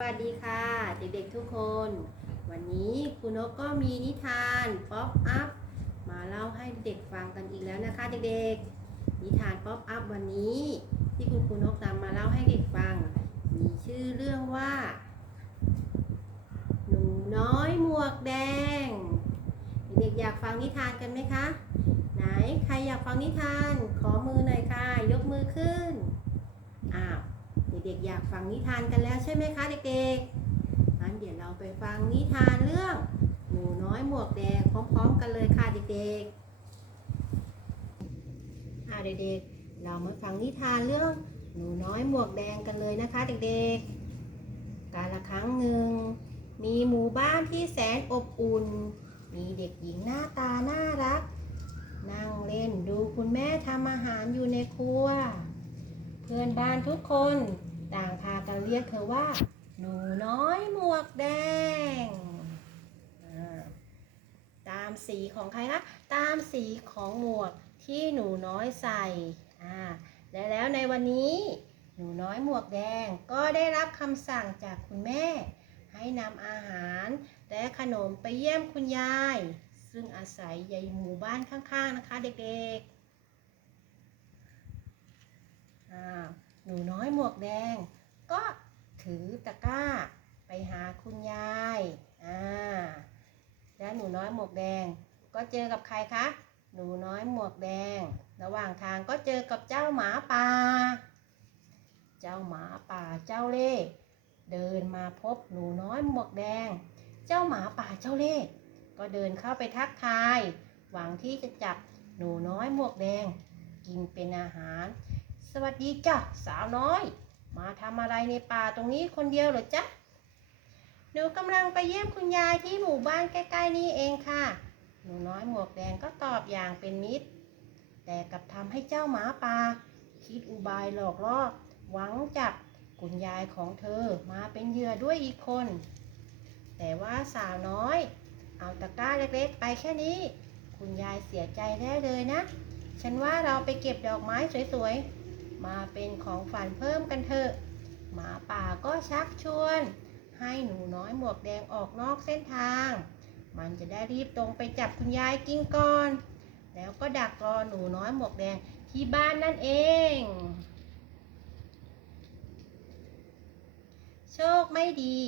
สวัสดีค่ะ เด็กๆทุกคน วันนี้ครูนกก็มีนิทานป๊อปอัพมาเล่าให้เด็กฟังกันอีกแล้วนะคะ เด็กๆ นิทานป๊อปอัพวันนี้ที่คุณครูนกนำมาเล่าให้เด็กฟัง มีชื่อเรื่องว่า หนูน้อยหมวกแดง เด็กๆอยากฟังนิทานกันไหมคะ ไหนใครอยากฟังนิทานขอมือหน่อยค่ะ ยกมือขึ้นอ้าว ด็กๆ อยากฟังนิทานกันแล้วใช่ไหมคะเด็กๆงั้นเดี๋ยวเราไปฟังนิทานเรื่องหนูน้อยหมวกแดงพร้อมๆ กันเลยค่ะเด็กๆอ่าเด็กๆ เรามาฟังนิทานเรื่องหนูน้อยหมวกแดงกันเลยนะคะเด็กๆ กาละครั้งหนึ่ง มีหมู่บ้านที่แสนอบอุ่น มีเด็กหญิงหน้าตาน่ารัก นั่งเล่นดูคุณแม่ทำอาหารอยู่ในครัว เพื่อนบ้านทุกคน ต่างพากันเรียกเธอว่า หนูน้อยหมวกแดง ตามสีของใครคะ ตามสีของหมวกที่หนูน้อยใส่และแล้วในวันนี้ หนูน้อยหมวกแดงก็ได้รับคำสั่งจากคุณแม่ ให้นำอาหารและขนมไปเยี่ยมคุณยาย ซึ่งอาศัยในหมู่บ้านข้างๆนะคะเด็กๆอ่า หนูน้อยหมวกแดง ก็ถือตะกร้าไปหาคุณยายอ่าและหนูน้อยหมวกแดง ก็เจอกับใครคะ หนูน้อยหมวกแดง ระหว่างทางก็เจอกับเจ้าหมาป่า เจ้าหมาป่าเจ้าเล่ห์เดินมาพบหนูน้อยหมวกแดง เจ้าหมาป่าเจ้าเล่ห์ก็เดินเข้าไปทักทาย หวังที่จะจับหนูน้อยหมวกแดง กินเป็นอาหาร สวัสดีจ้ะสาวน้อย มาทำอะไรในป่าตรงนี้คนเดียวเหรอจ๊ะหนูกำลังไปเยี่ยมคุณยายที่หมู่บ้านใกล้ ๆ นี่เองค่ะ หนูน้อยหมวกแดงก็ตอบอย่างเป็นมิตร แต่กับทำให้เจ้าหมาป่าคิดอุบายหลอกล่อหวังจับคุณยายของเธอมาเป็นเหยื่อด้วยอีกคน แต่ว่าสาวน้อย เอาตะกร้าเล็กๆ ไปแค่นี้ คุณยายเสียใจแน่เลยนะ ฉันว่าเราไปเก็บดอกไม้สวยๆ มาเป็นของฝันเพิ่มกันเถอะ หมาป่าก็ชักชวน ให้หนูน้อยหมวกแดงออกนอกเส้นทาง มันจะได้รีบตรงไปจับคุณยายกินก่อน แล้วก็ดักรอหนูน้อยหมวกแดงที่บ้านนั่นเอง โชคไม่ดี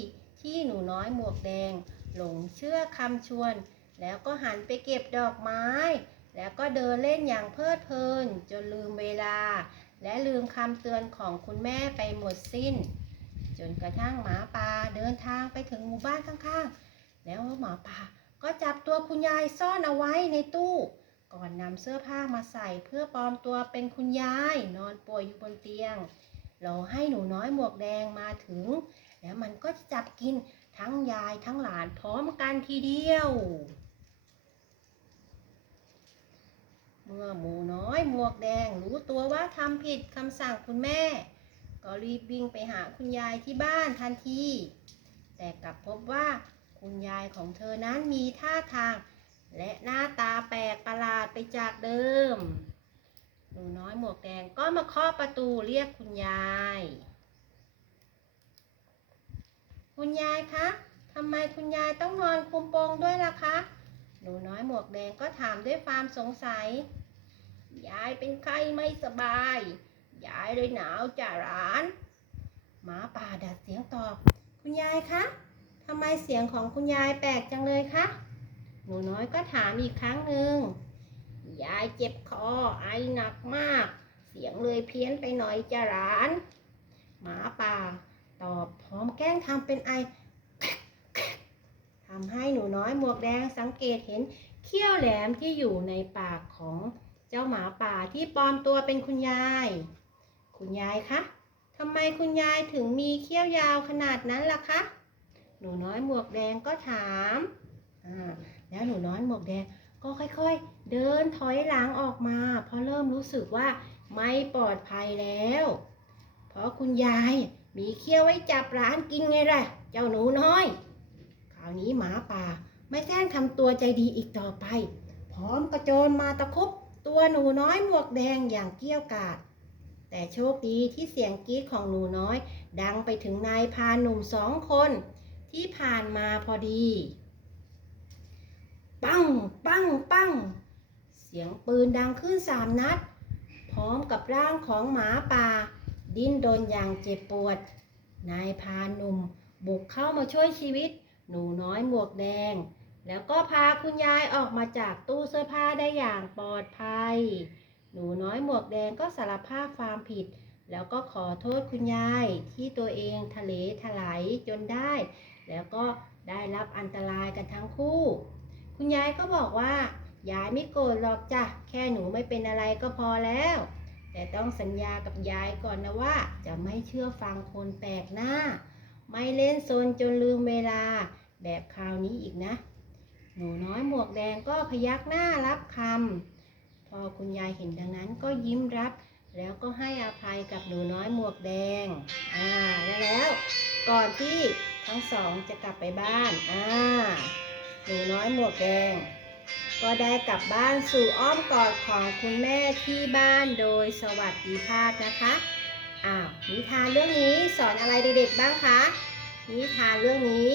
ที่หนูน้อยหมวกแดง หลงเชื่อคำชวน แล้วก็หันไปเก็บดอกไม้ แล้วก็เดินเล่นอย่างเพลิดเพลิน จนลืมเวลา และลืมคำเตือนของคุณแม่ไปหมดสิ้น จนกระทั่งหมาป่าเดินทางไปถึงหมู่บ้านข้างๆ แล้วหมาป่าก็จับตัวคุณยายซ่อนเอาไว้ในตู้ ก่อนนำเสื้อผ้ามาใส่เพื่อปลอมตัวเป็นคุณยาย นอนป่วยอยู่บนเตียงรอให้หนูน้อยหมวกแดงมาถึง แล้วมันก็จะจับกินทั้งยายทั้งหลานพร้อมกันทีเดียว เมื่อหมูน้อยหมวกแดง รู้ตัวว่าทำผิดคำสั่งคุณแม่ ก็รีบวิ่งไปหาคุณยายที่บ้านทันที แต่กลับพบว่าคุณยายของเธอนั้นมีท่าทาง และหน้าตาแปลกประหลาดไปจากเดิม หนูน้อยหมวกแดงก็มาเคาะประตูเรียกคุณยาย คุณยายคะทำไมคุณยายต้องนอนคุมโปงด้วยล่ะคะ หนูน้อยหมวกแดงก็ถามด้วยความสงสัย ยายเป็นไข้ไม่สบาย ยายเลยหนาวจ่าหลาน หมาป่าดัดเสียงตอบ คุณยายคะทำไมเสียงของคุณยายแปลกจังเลยคะ หนูน้อยก็ถามอีกครั้งหนึ่ง ยายเจ็บคอไอหนักมาก เสียงเลยเพี้ยนไปหน่อยจ่าหลาน หมาป่า ตอบพร้อมแกล้งทำเป็นไอทำให้หนูน้อยหมวกแดงสังเกตเห็นเขี้ยวแหลมที่อยู่ในปากของ เจ้าหมาป่าที่ปลอมตัวเป็นคุณยาย คุณยายคะทำไมคุณยายถึงมีเขี้ยวยาวขนาดนั้นล่ะคะ หนูน้อยหมวกแดงก็ถามอ่าแล้วหนูน้อยหมวกแดงก็ค่อยๆ เดินถอยหลังออกมา เพราะเริ่มรู้สึกว่าไม่ปลอดภัยแล้ว เพราะคุณยายมีเขี้ยวไว้จับร้านกินไงล่ะ เจ้าหนูน้อย คราวนี้หมาป่าไม่แท้งทำตัวใจดีอีกต่อไป พร้อมกระโจนมาตะคุบ ตัวหนูน้อยหมวกแดงอย่างเกี้ยวกาด แต่โชคดีที่เสียงกรี๊ดของหนูน้อย ดังไปถึงนายพานหนุ่มสองคน ที่ผ่านมาพอดี ปัง ปัง ปัง เสียงปืนดังขึ้นสามนัด พร้อมกับร่างของหมาป่า ดิ้นรนอย่างเจ็บปวด นายพานหนุ่มบุกเข้ามาช่วยชีวิต หนูน้อยหมวกแดง แล้วก็พาคุณยายออกมาจากตู้เสื้อผ้าได้อย่างปลอดภัย หนูน้อยหมวกแดงก็สารภาพความผิด แล้วก็ขอโทษคุณยายที่ตัวเองทะเลถลายจนได้ แล้วก็ได้รับอันตรายกันทั้งคู่ คุณยายก็บอกว่ายายไม่โกรธหรอกจ้ะ แค่หนูไม่เป็นอะไรก็พอแล้ว แต่ต้องสัญญากับยายก่อนนะว่า จะไม่เชื่อฟังคนแปลกหน้า ไม่เล่นโซนจนลืมเวลา แบบคราวนี้อีกนะ หนูน้อยหมวกแดงก็พยักหน้ารับคำพอคุณยายเห็นดังนั้นก็ยิ้มรับ แล้วก็ให้อภัยกับหนูน้อยหมวกแดง อ่าแล้วแล้วก่อนที่ทั้งสองจะกลับไปบ้าน อ่า หนูน้อยหมวกแดง ก็ได้กลับบ้านสู่อ้อมกอดของคุณแม่ที่บ้านโดยสวัสดิภาพนะคะอ้าวนิทานเรื่องนี้สอนอะไรเด็กๆบ้างคะ นิทานเรื่องนี้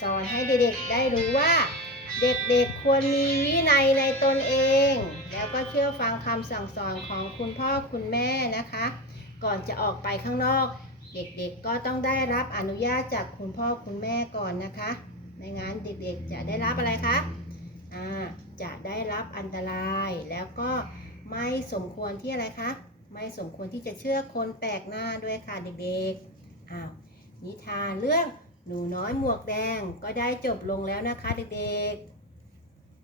สอนให้เด็กๆได้รู้ว่า เด็กๆควรมีวินัยในตนเอง แล้วก็เชื่อฟังคำสั่งสอนของคุณพ่อคุณแม่นะคะ ก่อนจะออกไปข้างนอก เด็กๆก็ต้องได้รับอนุญาตจากคุณพ่อคุณแม่ก่อนนะคะไม่งั้นเด็กๆจะได้รับอะไรคะอ่าจะได้รับอันตรายแล้วก็ไม่สมควรที่อะไรคะ ไม่สมควรที่จะเชื่อคนแปลกหน้าด้วยค่ะเด็กๆอ้าวนิทานเรื่อง หนูน้อยหมวกแดงก็ได้จบลงแล้วนะคะเด็กๆ